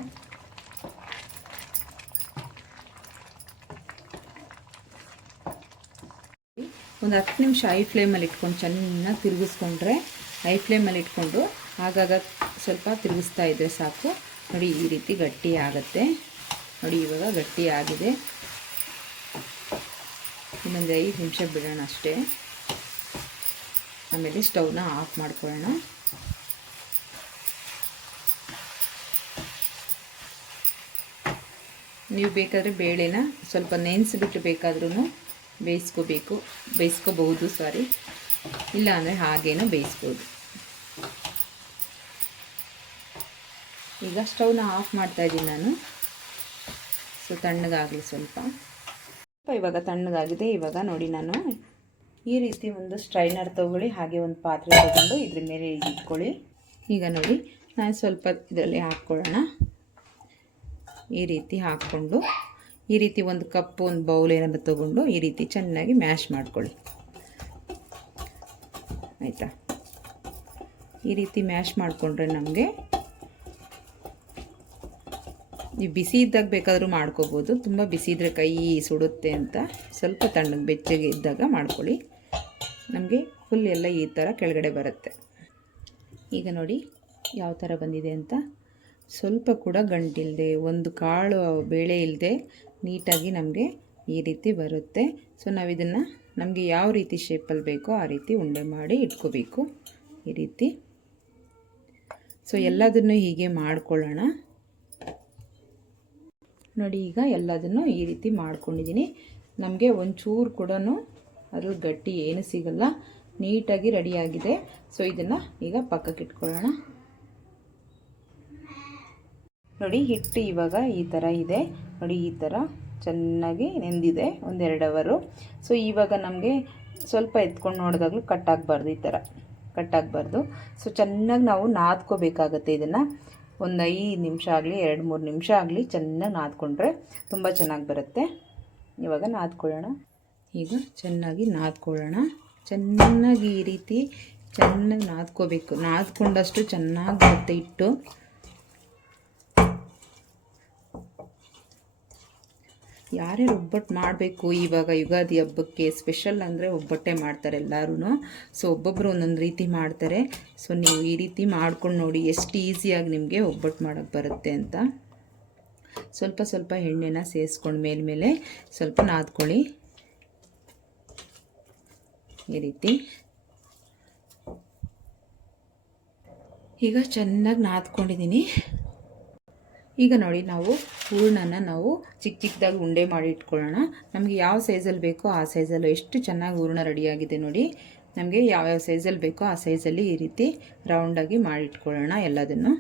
ಒಂದು ಹತ್ತು ನಿಮಿಷ ಐ ಫ್ಲೇಮಲ್ಲಿ ಇಟ್ಕೊಂಡು ಚೆನ್ನಾಗಿ ತಿರುಗಿಸ್ಕೊಂಡ್ರೆ ಐ ಫ್ಲೇಮಲ್ಲಿ ಇಟ್ಕೊಂಡು ಆಗಾಗ ಸ್ವಲ್ಪ ತಿರುಗಿಸ್ತಾ ಇದ್ದರೆ ಸಾಕು. ನೋಡಿ ಈ ರೀತಿ ಗಟ್ಟಿ ಆಗುತ್ತೆ. ನೋಡಿ, ಇವಾಗ ಗಟ್ಟಿ ಆಗಿದೆ ಇನ್ನೊಂದು ಐದು ನಿಮಿಷ ಬಿಡೋಣ ಅಷ್ಟೇ. ಆಮೇಲೆ ಸ್ಟವ್ನ ಆಫ್ ಮಾಡ್ಕೊಳ್ಳೋಣ. ನೀವು ಬೇಕಾದರೆ ಬೇಳೆನ ಸ್ವಲ್ಪ ನೆನೆಸಿಬಿಟ್ಟು ಬೇಕಾದ್ರೂ ಬೇಯಿಸ್ಕೋಬೇಕು. ಬೇಯಿಸ್ಕೋಬಹುದು ಸಾರಿ ಇಲ್ಲ ಅಂದರೆ ಹಾಗೇನೂ ಬೇಯಿಸ್ಬೋದು. ಈಗ ಸ್ಟವ್ನ ಆಫ್ ಮಾಡ್ತಾ ಇದ್ದೀನಿ ನಾನು. ಸೊ ತಣ್ಣಗಾಗಲಿ ಸ್ವಲ್ಪ. ಸ್ವಲ್ಪ ಇವಾಗ ತಣ್ಣಗಾಗಿದೆ. ಇವಾಗ ನೋಡಿ ನಾನು ಈ ರೀತಿ ಒಂದು ಸ್ಟ್ರೈನರ್ ತೊಗೊಳ್ಳಿ, ಹಾಗೆ ಒಂದು ಪಾತ್ರೆ ತೊಗೊಂಡು ಇದ್ರ ಮೇಲೆ ಇಟ್ಕೊಳ್ಳಿ. ಈಗ ನೋಡಿ ನಾನು ಸ್ವಲ್ಪ ಇದರಲ್ಲಿ ಹಾಕ್ಕೊಳ್ಳೋಣ. ಈ ರೀತಿ ಹಾಕ್ಕೊಂಡು, ಈ ರೀತಿ ಒಂದು ಕಪ್, ಒಂದು ಬೌಲ್ ಏನಾದ್ರು ತೊಗೊಂಡು ಈ ರೀತಿ ಚೆನ್ನಾಗಿ ಮ್ಯಾಶ್ ಮಾಡ್ಕೊಳ್ಳಿ. ಆಯಿತಾ? ಈ ರೀತಿ ಮ್ಯಾಶ್ ಮಾಡಿಕೊಂಡ್ರೆ ನಮಗೆ ನೀವು ಬಿಸಿ ಇದ್ದಾಗ ಬೇಕಾದರೂ ಮಾಡ್ಕೋಬೋದು. ತುಂಬ ಬಿಸಿ ಇದ್ದರೆ ಕೈ ಸುಡುತ್ತೆ ಅಂತ ಸ್ವಲ್ಪ ತಣ್ಣಗೆ ಬೆಚ್ಚಗೆ ಇದ್ದಾಗ ಮಾಡ್ಕೊಳ್ಳಿ. ನಮಗೆ ಫುಲ್ ಎಲ್ಲ ಈ ಥರ ಕೆಳಗಡೆ ಬರುತ್ತೆ. ಈಗ ನೋಡಿ ಯಾವ ಥರ ಬಂದಿದೆ ಅಂತ. ಸ್ವಲ್ಪ ಕೂಡ ಗಂಟಿಲ್ಲದೆ, ಒಂದು ಕಾಳು ಬೇಳೆ ಇಲ್ಲದೆ ನೀಟಾಗಿ ನಮಗೆ ಈ ರೀತಿ ಬರುತ್ತೆ. ಸೊ ನಾವು ಇದನ್ನು ನಮಗೆ ಯಾವ ರೀತಿ ಶೇಪಲ್ಲಿ ಬೇಕೋ ಆ ರೀತಿ ಉಂಡೆ ಮಾಡಿ ಇಟ್ಕೋಬೇಕು. ಈ ರೀತಿ. ಸೊ ಎಲ್ಲದನ್ನು ಹೀಗೆ ಮಾಡ್ಕೊಳ್ಳೋಣ. ನೋಡಿ, ಈಗ ಎಲ್ಲದನ್ನು ಈ ರೀತಿ ಮಾಡ್ಕೊಂಡಿದ್ದೀನಿ. ನಮಗೆ ಒಂಚೂರು ಕೂಡ ಅದ್ರ ಗಟ್ಟಿ ಏನು ಸಿಗಲ್ಲ. ನೀಟಾಗಿ ರೆಡಿಯಾಗಿದೆ. ಸೊ ಇದನ್ನು ಈಗ ಪಕ್ಕಕ್ಕೆ ಇಟ್ಕೊಳ್ಳೋಣ. ನೋಡಿ, ಹಿಟ್ಟು ಇವಾಗ ಈ ಥರ ಇದೆ. ನೋಡಿ, ಈ ಥರ ಚೆನ್ನಾಗಿ ನೆಂದಿದೆ ಒಂದೆರಡು ಅವರು ಸೊ ಇವಾಗ ನಮಗೆ ಸ್ವಲ್ಪ ಎತ್ಕೊಂಡು ನೋಡಿದಾಗಲೂ ಕಟ್ಟಾಗಬಾರ್ದು ಈ ಥರ. ಕಟ್ಟಾಗಬಾರ್ದು ಸೊ ಚೆನ್ನಾಗಿ ನಾವು ನಾದ್ಕೋಬೇಕಾಗತ್ತೆ ಇದನ್ನು. ಒಂದು ಐದು ನಿಮಿಷ ಆಗಲಿ, ಎರಡು ಮೂರು ನಿಮಿಷ ಆಗಲಿ ಚೆನ್ನಾಗಿ ನಾದ್ಕೊಂಡ್ರೆ ತುಂಬ ಚೆನ್ನಾಗಿ ಬರುತ್ತೆ. ಇವಾಗ ನಾದ್ಕೊಳ್ಳೋಣ. ಈಗ ಚೆನ್ನಾಗಿ ನಾದ್ಕೊಳ್ಳೋಣ. ಚೆನ್ನಾಗಿ ಈ ರೀತಿ ಚೆನ್ನಾಗಿ ನಾದ್ಕೋಬೇಕು. ನಾದ್ಕೊಂಡಷ್ಟು ಚೆನ್ನಾಗಿ ಬರುತ್ತೆ ಹಿಟ್ಟು. ಯಾರ್ಯಾರು ಒಬ್ಬಟ್ಟು ಮಾಡಬೇಕು ಇವಾಗ ಯುಗಾದಿ ಹಬ್ಬಕ್ಕೆ ಸ್ಪೆಷಲ್ ಅಂದರೆ ಒಬ್ಬಟ್ಟೆ ಮಾಡ್ತಾರೆ ಎಲ್ಲರೂ ಸೊ ಒಬ್ಬೊಬ್ಬರು ಒಂದೊಂದು ರೀತಿ ಮಾಡ್ತಾರೆ. ಸೊ ನೀವು ಈ ರೀತಿ ಮಾಡ್ಕೊಂಡು ನೋಡಿ ಎಷ್ಟು ಈಸಿಯಾಗಿ ನಿಮಗೆ ಒಬ್ಬಟ್ಟು ಮಾಡೋಕ್ಕೆ ಬರುತ್ತೆ ಅಂತ. ಸ್ವಲ್ಪ ಸ್ವಲ್ಪ ಎಣ್ಣೆನ ಸೇರಿಸ್ಕೊಂಡು ಮೇಲ್ಮೇಲೆ ಸ್ವಲ್ಪ ನಾದ್ಕೊಳ್ಳಿ. ಈ ರೀತಿ. ಈಗ ಚೆನ್ನಾಗಿ ನಾದ್ಕೊಂಡಿದ್ದೀನಿ ಈಗ ನೋಡಿ, ನಾವು ಹೂರ್ಣನ ನಾವು ಚಿಕ್ಕ ಚಿಕ್ಕದಾಗಿ ಉಂಡೆ ಮಾಡಿ ಇಟ್ಕೊಳ್ಳೋಣ. ನಮಗೆ ಯಾವ ಸೈಜಲ್ಲಿ ಬೇಕೋ ಆ ಸೈಜಲ್ಲಿ ಎಷ್ಟು ಚೆನ್ನಾಗಿ ಹೂರ್ಣ ರೆಡಿಯಾಗಿದೆ ನೋಡಿ. ನಮಗೆ ಯಾವ್ಯಾವ ಸೈಜಲ್ಲಿ ಬೇಕೋ ಆ ಸೈಜಲ್ಲಿ ಈ ರೀತಿ ರೌಂಡಾಗಿ ಮಾಡಿಟ್ಕೊಳ್ಳೋಣ ಎಲ್ಲದನ್ನು.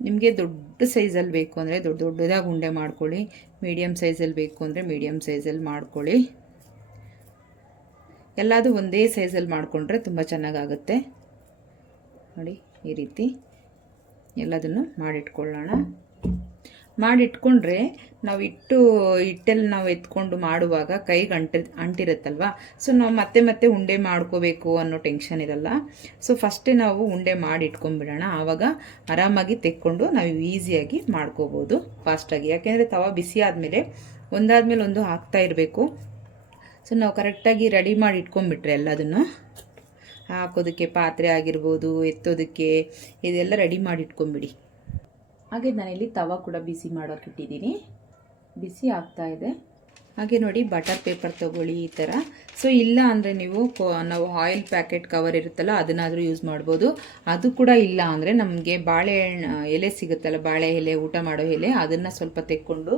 ನಿಮಗೆ ದೊಡ್ಡ ಸೈಜಲ್ಲಿ ಬೇಕು ಅಂದರೆ ದೊಡ್ಡ ದೊಡ್ಡದಾಗಿ ಉಂಡೆ ಮಾಡ್ಕೊಳ್ಳಿ. ಮೀಡಿಯಮ್ ಸೈಜಲ್ಲಿ ಬೇಕು ಅಂದರೆ ಮೀಡಿಯಮ್ ಸೈಜಲ್ಲಿ ಮಾಡ್ಕೊಳ್ಳಿ. ಎಲ್ಲದೂ ಒಂದೇ ಸೈಜಲ್ಲಿ ಮಾಡಿಕೊಂಡ್ರೆ ತುಂಬ ಚೆನ್ನಾಗಾಗುತ್ತೆ. ನೋಡಿ, ಈ ರೀತಿ. ಎಲ್ಲದನ್ನು ಮಾಡಿಟ್ಕೊಳ್ಳೋಣ. ಮಾಡಿಟ್ಕೊಂಡ್ರೆ ನಾವು ಇಟ್ಟು ಹಿಟ್ಟಲ್ಲಿ ನಾವು ಎತ್ಕೊಂಡು ಮಾಡುವಾಗ ಕೈಗೆ ಅಂಟಿ ಅಂಟಿರುತ್ತಲ್ವ? ಸೊ ನಾವು ಮತ್ತೆ ಮತ್ತೆ ಉಂಡೆ ಮಾಡ್ಕೋಬೇಕು ಅನ್ನೋ ಟೆನ್ಷನ್ ಇರಲ್ಲ. ಸೊ ಫಸ್ಟೇ ನಾವು ಉಂಡೆ ಮಾಡಿ ಇಟ್ಕೊಂಡ್ಬಿಡೋಣ ಆವಾಗ ಆರಾಮಾಗಿ ತೆಕ್ಕೊಂಡು ನಾವು ಈಸಿಯಾಗಿ ಮಾಡ್ಕೋಬೋದು ಫಾಸ್ಟಾಗಿ. ಯಾಕೆಂದರೆ ತವ ಬಿಸಿ ಆದಮೇಲೆ ಒಂದಾದ್ಮೇಲೆ ಒಂದು ಹಾಕ್ತಾ ಇರಬೇಕು. ಸೊ ನಾವು ಕರೆಕ್ಟಾಗಿ ರೆಡಿ ಮಾಡಿ ಇಟ್ಕೊಂಡ್ಬಿಟ್ರೆ ಎಲ್ಲದನ್ನು. ಹಾಕೋದಕ್ಕೆ ಪಾತ್ರೆ ಆಗಿರ್ಬೋದು ಎತ್ತೋದಕ್ಕೆ ಇದೆಲ್ಲ ರೆಡಿ ಮಾಡಿ ಇಟ್ಕೊಂಬಿಡಿ ಹಾಗೆ ನಾನಿಲ್ಲಿ ತವ ಕೂಡ ಬಿಸಿ ಮಾಡೋಕೆ ಇಟ್ಟಿದ್ದೀನಿ. ಬಿಸಿ ಆಗ್ತಾ ಇದೆ. ಹಾಗೆ ನೋಡಿ ಬಟರ್ ಪೇಪರ್ ತೊಗೊಳ್ಳಿ ಈ ಥರ ಸೊ ಇಲ್ಲ ಅಂದರೆ ನೀವು ಕೊ- ನಾವು ಆಯಿಲ್ ಪ್ಯಾಕೆಟ್ ಕವರ್ ಇರುತ್ತಲ್ಲ ಅದನ್ನಾದರೂ ಯೂಸ್ ಮಾಡ್ಬೋದು. ಅದು ಕೂಡ ಇಲ್ಲ ಅಂದರೆ ನಮಗೆ ಬಾಳೆಹಣ್ಣು ಎಲೆ ಸಿಗುತ್ತಲ್ಲ ಬಾಳೆ ಎಲೆ ಊಟ ಮಾಡೋ ಎಲೆ ಅದನ್ನು ಸ್ವಲ್ಪ ತೆಕ್ಕೊಂಡು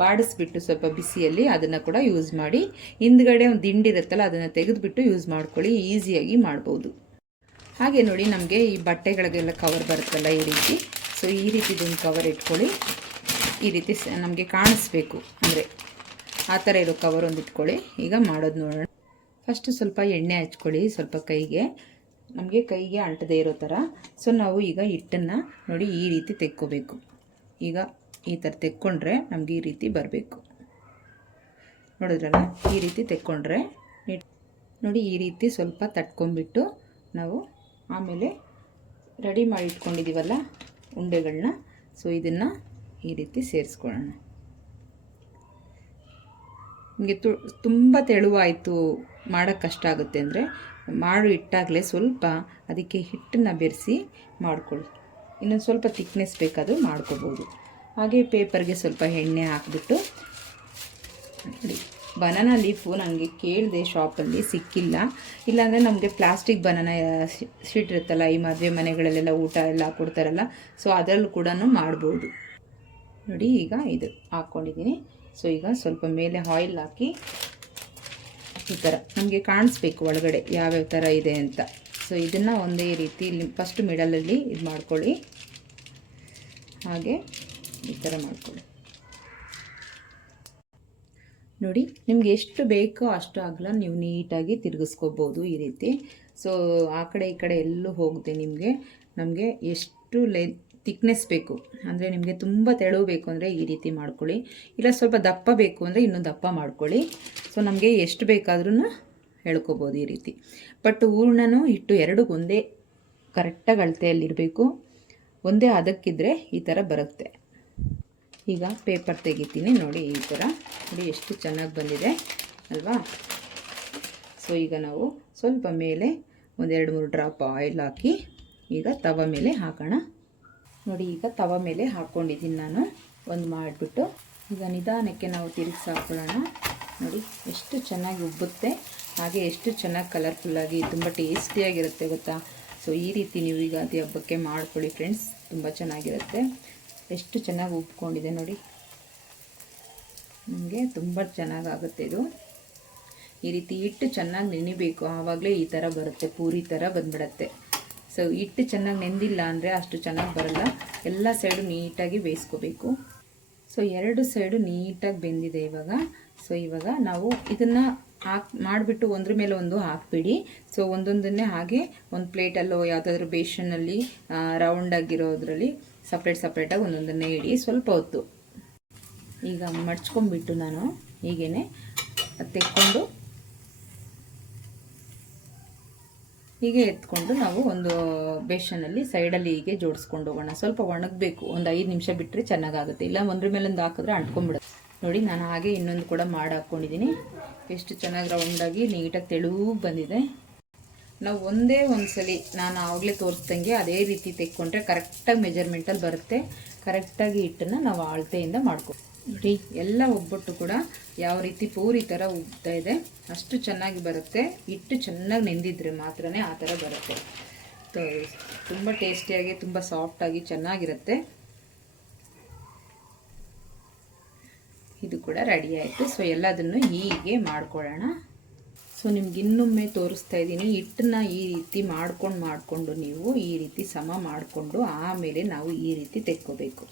ಬಾಡಿಸ್ಬಿಟ್ಟು ಸ್ವಲ್ಪ ಬಿಸಿಯಲ್ಲಿ ಅದನ್ನು ಕೂಡ ಯೂಸ್ ಮಾಡಿ, ಹಿಂದ್ಗಡೆ ಒಂದು ದಿಂಡಿ ಇರುತ್ತಲ್ಲ ಅದನ್ನು ತೆಗೆದುಬಿಟ್ಟು ಯೂಸ್ ಮಾಡ್ಕೊಳ್ಳಿ, ಈಸಿಯಾಗಿ ಮಾಡ್ಬೋದು. ಹಾಗೆ ನೋಡಿ ನಮಗೆ ಈ ಬಟ್ಟೆಗಳಿಗೆಲ್ಲ ಕವರ್ ಬರುತ್ತಲ್ಲ ಈ ರೀತಿ. ಸೊ ಈ ರೀತಿದೊಂದು ಕವರ್ ಇಟ್ಕೊಳ್ಳಿ. ಈ ರೀತಿ ನಮಗೆ ಕಾಣಿಸ್ಬೇಕು. ಅಂದರೆ ಆ ಥರ ಇರೋ ಕವರ್ ಒಂದು ಇಟ್ಕೊಳ್ಳಿ. ಈಗ ಮಾಡೋದು ನೋಡೋಣ. ಫಸ್ಟು ಸ್ವಲ್ಪ ಎಣ್ಣೆ ಹಚ್ಕೊಳ್ಳಿ, ಸ್ವಲ್ಪ ಕೈಗೆ. ನಮಗೆ ಕೈಗೆ ಅಂಟದೇ ಇರೋ ಥರ. ಸೊ ನಾವು ಈಗ ಹಿಟ್ಟನ್ನು ನೋಡಿ ಈ ರೀತಿ ತೆಕ್ಕೋಬೇಕು. ಈಗ ಈ ಥರ ತೆಕ್ಕೊಂಡ್ರೆ ನಮಗೆ ಈ ರೀತಿ ಬರಬೇಕು. ನೋಡಿದ್ರಲ್ಲ? ಈ ರೀತಿ ತೆಕ್ಕೊಂಡ್ರೆ ನೋಡಿ, ಈ ರೀತಿ ಸ್ವಲ್ಪ ತಟ್ಕೊಂಡ್ಬಿಟ್ಟು ನಾವು ಆಮೇಲೆ ರೆಡಿ ಮಾಡಿ ಇಟ್ಕೊಂಡಿದ್ದೀವಲ್ಲ ಉಂಡೆಗಳನ್ನ. ಸೊ, ಇದನ್ನು ಈ ರೀತಿ ಸೇರಿಸ್ಕೊಳ್ಳೋಣ. ನಿಮಗೆ ತು, ತುಂಬ ತೆಳುವಾಯಿತು ಮಾಡೋಕ್ಕೆ ಕಷ್ಟ ಆಗುತ್ತೆ ಅಂದರೆ ಮಾಡು ಇಟ್ಟಾಗಲೇ ಸ್ವಲ್ಪ ಅದಕ್ಕೆ ಹಿಟ್ಟನ್ನು ಬೆರೆಸಿ ಮಾಡ್ಕೊಳ್ಳಿ. ಇನ್ನೊಂದು ಸ್ವಲ್ಪ ತಿಕ್ನೆಸ್ ಬೇಕಾದರೂ ಮಾಡ್ಕೋಬೋದು. ಹಾಗೆ ಪೇಪರ್ಗೆ ಸ್ವಲ್ಪ ಎಣ್ಣೆ ಹಾಕಿಬಿಟ್ಟು ನೋಡಿ ಬನಾನ ಲೀಫು ನನಗೆ ಕೇಳಿದೆ ಶಾಪಲ್ಲಿ ಸಿಕ್ಕಿಲ್ಲ. ಇಲ್ಲಾಂದರೆ ನಮಗೆ ಪ್ಲಾಸ್ಟಿಕ್ ಬನಾನ ಶೀಟ್ ಇರುತ್ತಲ್ಲ, ಈ ಮದುವೆ ಮನೆಗಳಲ್ಲೆಲ್ಲ ಊಟ ಎಲ್ಲ ಕೊಡ್ತಾರಲ್ಲ ಸೊ ಅದರಲ್ಲೂ ಕೂಡ ಮಾಡ್ಬೋದು. ನೋಡಿ, ಈಗ ಇದು ಹಾಕ್ಕೊಂಡಿದ್ದೀನಿ. ಸೊ ಈಗ ಸ್ವಲ್ಪ ಮೇಲೆ ಆಯಿಲ್ ಹಾಕಿ, ಈ ಥರ ನಮಗೆ ಕಾಣಿಸ್ಬೇಕು ಒಳಗಡೆ ಯಾವ್ಯಾವ ಥರ ಇದೆ ಅಂತ. ಸೊ ಇದನ್ನು ಒಂದೇ ರೀತಿ ಇಲ್ಲಿ ಫಸ್ಟ್ ಮಿಡಲಲ್ಲಿ ಇದು ಮಾಡ್ಕೊಳ್ಳಿ. ಹಾಗೆ ಈ ಥರ ಮಾಡಿಕೊಳ್ಳಿ. ನೋಡಿ, ನಿಮ್ಗೆ ಎಷ್ಟು ಬೇಕೋ ಅಷ್ಟು ಅಗಲ ನೀವು ನೀಟಾಗಿ ತಿರುಗಿಸ್ಕೋಬೋದು ಈ ರೀತಿ. ಸೊ ಆ ಕಡೆ ಈ ಕಡೆ ಎಲ್ಲೂ ಹೋಗದೆ ನಿಮಗೆ. ನಮಗೆ ಎಷ್ಟು ಲೆ ತಿಕ್ನೆಸ್ ಬೇಕು. ಅಂದರೆ ನಿಮಗೆ ತುಂಬ ತೆಳು ಬೇಕು ಅಂದರೆ ಈ ರೀತಿ ಮಾಡ್ಕೊಳ್ಳಿ. ಇಲ್ಲ ಸ್ವಲ್ಪ ದಪ್ಪ ಬೇಕು ಅಂದರೆ ಇನ್ನೂ ದಪ್ಪ ಮಾಡ್ಕೊಳ್ಳಿ. ಸೊ ನಮಗೆ ಎಷ್ಟು ಬೇಕಾದ್ರೂ ಹೇಳ್ಕೊಬೋದು ಈ ರೀತಿ. ಬಟ್ ಹೂರ್ಣನೂ ಇಟ್ಟು ಎರಡು ಒಂದೇ ಕರೆಕ್ಟಾಗಿ ಅಳತೆಯಲ್ಲಿರಬೇಕು. ಒಂದೇ ಅದಕ್ಕಿದ್ರೆ ಈ ಥರ ಬರುತ್ತೆ. ಈಗ ಪೇಪರ್ ತೆಗಿತೀನಿ. ನೋಡಿ, ಈ ಥರ ನೋಡಿ, ಎಷ್ಟು ಚೆನ್ನಾಗಿ ಬಂದಿದೆ, ಅಲ್ವಾ? ಸೊ ಈಗ ನಾವು ಸ್ವಲ್ಪ ಮೇಲೆ ಒಂದೆರಡು ಮೂರು ಡ್ರಾಪ್ ಆಯಿಲ್ ಹಾಕಿ ಈಗ ತವ ಮೇಲೆ ಹಾಕೋಣ. ನೋಡಿ, ಈಗ ತವ ಮೇಲೆ ಹಾಕ್ಕೊಂಡಿದ್ದೀನಿ ನಾನು. ಒಂದು ಮಾಡಿಬಿಟ್ಟು ಈಗ ನಿಧಾನಕ್ಕೆ ನಾವು ತಿರುಗಿಸಿ ಹಾಕೊಳ್ಳೋಣ. ನೋಡಿ, ಎಷ್ಟು ಚೆನ್ನಾಗಿ ಉಬ್ಬುತ್ತೆ. ಹಾಗೆ ಎಷ್ಟು ಚೆನ್ನಾಗಿ ಕಲರ್ಫುಲ್ಲಾಗಿ ತುಂಬ ಟೇಸ್ಟಿಯಾಗಿರುತ್ತೆ ಗೊತ್ತಾ? ಸೊ ಈ ರೀತಿ ನೀವು ಯುಗಾದಿ ಹಬ್ಬಕ್ಕೆ ಮಾಡ್ಕೊಳ್ಳಿ ಫ್ರೆಂಡ್ಸ್ ತುಂಬ ಚೆನ್ನಾಗಿರುತ್ತೆ. ಎಷ್ಟು ಚೆನ್ನಾಗಿ ಉಪ್ಕೊಂಡಿದೆ ನೋಡಿ. ನಮಗೆ ತುಂಬ ಚೆನ್ನಾಗಾಗುತ್ತೆ ಇದು. ಈ ರೀತಿ ಹಿಟ್ಟು ಚೆನ್ನಾಗಿ ನೆನಿಬೇಕು. ಆವಾಗಲೇ ಈ ಥರ ಬರುತ್ತೆ, ಪೂರಿ ಥರ ಬಂದ್ಬಿಡತ್ತೆ. ಸೊ ಹಿಟ್ಟು ಚೆನ್ನಾಗಿ ನೆಂದಿಲ್ಲ ಅಂದರೆ ಅಷ್ಟು ಚೆನ್ನಾಗಿ ಬರಲ್ಲ. ಎಲ್ಲ ಸೈಡು ನೀಟಾಗಿ ಬೇಯಿಸ್ಕೋಬೇಕು. ಸೊ ಎರಡು ಸೈಡು ನೀಟಾಗಿ ಬೆಂದಿದೆ ಇವಾಗ. ಸೊ ಇವಾಗ ನಾವು ಇದನ್ನು ಹಾಕ್, ಮಾಡಿಬಿಟ್ಟು ಒಂದ್ರ ಮೇಲೆ ಒಂದು ಹಾಕ್ಬಿಡಿ. ಸೊ ಒಂದೊಂದನ್ನೇ ಹಾಗೆ ಒಂದು ಪ್ಲೇಟಲ್ಲೋ ಯಾವುದಾದ್ರೂ ಬೇಷನಲ್ಲಿ ರೌಂಡ್ ಆಗಿರೋದ್ರಲ್ಲಿ ಸಪ್ರೇಟ್ ಸಪ್ರೇಟಾಗಿ ಒಂದೊಂದನ್ನೇ ಇಡಿ. ಸ್ವಲ್ಪ ಹೊತ್ತು. ಈಗ ಮಡ್ಚ್ಕೊಂಡ್ಬಿಟ್ಟು ನಾನು ಹೀಗೇ ತೆಕ್ಕೊಂಡು ಹೀಗೆ ಎತ್ಕೊಂಡು ನಾವು ಒಂದು ಬೇಷನಲ್ಲಿ ಸೈಡಲ್ಲಿ ಹೀಗೆ ಜೋಡಿಸ್ಕೊಂಡು ಹೋಗೋಣ. ಸ್ವಲ್ಪ ಒಣಗಬೇಕು. ಒಂದು ಐದು ನಿಮಿಷ ಬಿಟ್ಟರೆ ಚೆನ್ನಾಗಾಗುತ್ತೆ. ಇಲ್ಲ ಒಂದ್ರ ಮೇಲೊಂದು ಹಾಕಿದ್ರೆ ಅಂಟ್ಕೊಂಡ್ಬಿಡುತ್ತೆ. ನೋಡಿ, ನಾನು ಹಾಗೆ ಇನ್ನೊಂದು ಕೂಡ ಮಾಡಿ ಹಾಕ್ಕೊಂಡಿದ್ದೀನಿ ಎಷ್ಟು ಚೆನ್ನಾಗಿ ರೌಂಡಾಗಿ ನೀಟಾಗಿ ತೆಳುವು ಬಂದಿದೆ. ನಾವು ಒಂದೇ ಒಂದ್ಸಲಿ ನಾನು ಆಗಲೇ ತೋರಿಸ್ದಂಗೆ ಅದೇ ರೀತಿ ತೆಕ್ಕೊಂಡ್ರೆ ಕರೆಕ್ಟಾಗಿ ಮೆಜರ್ಮೆಂಟಲ್ಲಿ ಬರುತ್ತೆ. ಕರೆಕ್ಟಾಗಿ ಹಿಟ್ಟನ್ನು ನಾವು ಅಳತೆಯಿಂದ ಮಾಡ್ಕೊ ನೋಡಿ, ಎಲ್ಲ ಒಬ್ಬಟ್ಟು ಕೂಡ ಯಾವ ರೀತಿ ಪೂರಿ ಥರ ಉಗ್ತಾ ಇದೆ, ಅಷ್ಟು ಚೆನ್ನಾಗಿ ಬರುತ್ತೆ. ಹಿಟ್ಟು ಚೆನ್ನಾಗಿ ನೆಂದಿದ್ರೆ ಮಾತ್ರನೇ ಆ ಥರ ಬರುತ್ತೆ. ತುಂಬ ಟೇಸ್ಟಿಯಾಗಿ ತುಂಬ ಸಾಫ್ಟಾಗಿ ಚೆನ್ನಾಗಿರುತ್ತೆ. ಇದು ಕೂಡ ರೆಡಿ ಆಯಿತು. ಸೊ ಎಲ್ಲದನ್ನು ಹೀಗೆ ಮಾಡ್ಕೊಳ್ಳೋಣ. ಸೊ, ನಿಮ್ಗೆ ಇನ್ನೊಮ್ಮೆ ತೋರಿಸ್ತಾ ಇದ್ದೀನಿ. ಹಿಟ್ಟನ್ನ ಈ ರೀತಿ ಮಾಡ್ಕೊಂಡು ಮಾಡಿಕೊಂಡು ನೀವು ಈ ರೀತಿ ಸಮ ಮಾಡಿಕೊಂಡು ಆಮೇಲೆ ನಾವು ಈ ರೀತಿ ತೆಕ್ಕೋಬೇಕು.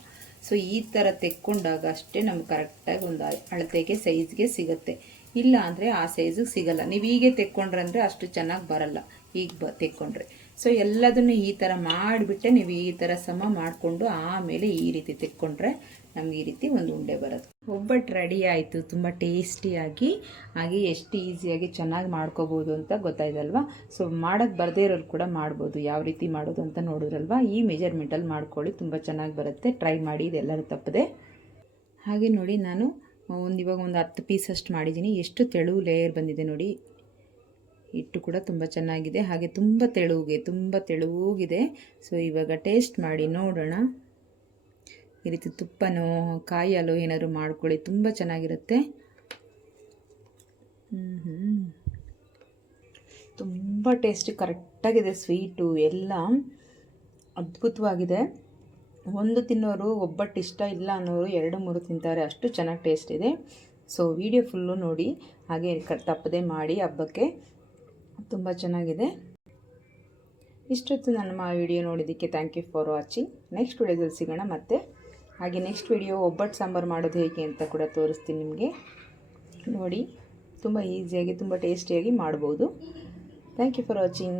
ಸೊ, ಈ ಥರ ತೆಕ್ಕೊಂಡಾಗ ಅಷ್ಟೇ ನಮ್ಗೆ ಕರೆಕ್ಟಾಗಿ ಒಂದು ಅಳತೆಗೆ ಸೈಜ್ಗೆ ಸಿಗುತ್ತೆ. ಇಲ್ಲ ಅಂದರೆ ಆ ಸೈಜಿಗೆ ಸಿಗಲ್ಲ. ನೀವು ಹೀಗೆ ತೆಕ್ಕೊಂಡ್ರೆ ಅಂದರೆ ಅಷ್ಟು ಚೆನ್ನಾಗಿ ಬರಲ್ಲ. ಈಗ ಬ ತೆಕ್ಕೊಂಡ್ರೆ. ಸೊ ಎಲ್ಲದನ್ನು ಈ ಥರ ಮಾಡಿಬಿಟ್ಟೆ ನೀವು ಈ ಥರ ಸಮ ಮಾಡಿಕೊಂಡು ಆಮೇಲೆ ಈ ರೀತಿ ತೆಕ್ಕೊಂಡ್ರೆ ನಮ್ಗೆ ಈ ರೀತಿ ಒಂದು ಉಂಡೆ ಬರುತ್ತೆ. ಒಬ್ಬಟ್ಟು ರೆಡಿ ಆಯಿತು, ತುಂಬ ಟೇಸ್ಟಿಯಾಗಿ ಹಾಗೆ ಎಷ್ಟು ಈಸಿಯಾಗಿ ಚೆನ್ನಾಗಿ ಮಾಡ್ಕೋಬೋದು ಅಂತ ಗೊತ್ತಾಯ್ತಲ್ವ? ಸೊ ಮಾಡೋಕ್ಕೆ ಬರದೇ ಇರೋರು ಕೂಡ ಮಾಡ್ಬೋದು. ಯಾವ ರೀತಿ ಮಾಡೋದು ಅಂತ ನೋಡಿದ್ರಲ್ವ? ಈ ಮೆಜರ್ಮೆಂಟಲ್ಲಿ ಮಾಡ್ಕೊಳ್ಳಿ, ತುಂಬ ಚೆನ್ನಾಗಿ ಬರುತ್ತೆ. ಟ್ರೈ ಮಾಡಿ, ಇದೆಲ್ಲರೂ ತಪ್ಪದೆ. ಹಾಗೆ ನೋಡಿ ನಾನು ಒಂದು ಇವಾಗ ಒಂದು ಹತ್ತು ಪೀಸ್ ಅಷ್ಟು ಮಾಡಿದ್ದೀನಿ ಎಷ್ಟು ತೆಳು ಲೇಯರ್ ಬಂದಿದೆ ನೋಡಿ. ಹಿಟ್ಟು ಕೂಡ ತುಂಬ ಚೆನ್ನಾಗಿದೆ. ಹಾಗೆ ತುಂಬ ತೆಳುವಿಗೆ ತುಂಬ ತೆಳುವಾಗಿದೆ ಸೊ ಇವಾಗ ಟೇಸ್ಟ್ ಮಾಡಿ ನೋಡೋಣ. ಈ ರೀತಿ ತುಪ್ಪನೋ ಕಾಯಿ ಹಾಲು ಏನಾದರೂ ಮಾಡ್ಕೊಳ್ಳಿ. ತುಂಬ ಚೆನ್ನಾಗಿರುತ್ತೆ. ಹ್ಞೂ ತುಂಬ ಟೇಸ್ಟ್ ಕರೆಕ್ಟಾಗಿದೆ ಸ್ವೀಟು ಎಲ್ಲ ಅದ್ಭುತವಾಗಿದೆ. ಒಂದು ತಿನ್ನೋರು ಒಬ್ಬಟ್ಟು ಇಷ್ಟ ಇಲ್ಲ ಅನ್ನೋರು ಎರಡು ಮೂರು ತಿಂತಾರೆ. ಅಷ್ಟು ಚೆನ್ನಾಗಿ ಟೇಸ್ಟ್ ಇದೆ. ಸೊ ವಿಡಿಯೋ ಫುಲ್ಲು ನೋಡಿ, ಹಾಗೆ ತಪ್ಪದೆ ಮಾಡಿ ಹಬ್ಬಕ್ಕೆ. ತುಂಬ ಚೆನ್ನಾಗಿದೆ. ಇಷ್ಟೊತ್ತು ನನ್ನ ವಿಡಿಯೋ ನೋಡಿದ್ದಕ್ಕೆ thank you for watching next ವಿಡಿಯೋದಲ್ಲಿ ಸಿಗೋಣ ಮತ್ತೆ. ಹಾಗೆ ನೆಕ್ಸ್ಟ್ ವಿಡಿಯೋ ಒಬ್ಬಟ್ಟು ಸಾಂಬಾರು ಮಾಡೋದು ಹೇಗೆ ಅಂತ ಕೂಡ ತೋರಿಸ್ತೀನಿ ನಿಮಗೆ. ನೋಡಿ, ತುಂಬ ಈಸಿಯಾಗಿ ತುಂಬ ಟೇಸ್ಟಿಯಾಗಿ ಮಾಡ್ಬೋದು. Thank you for watching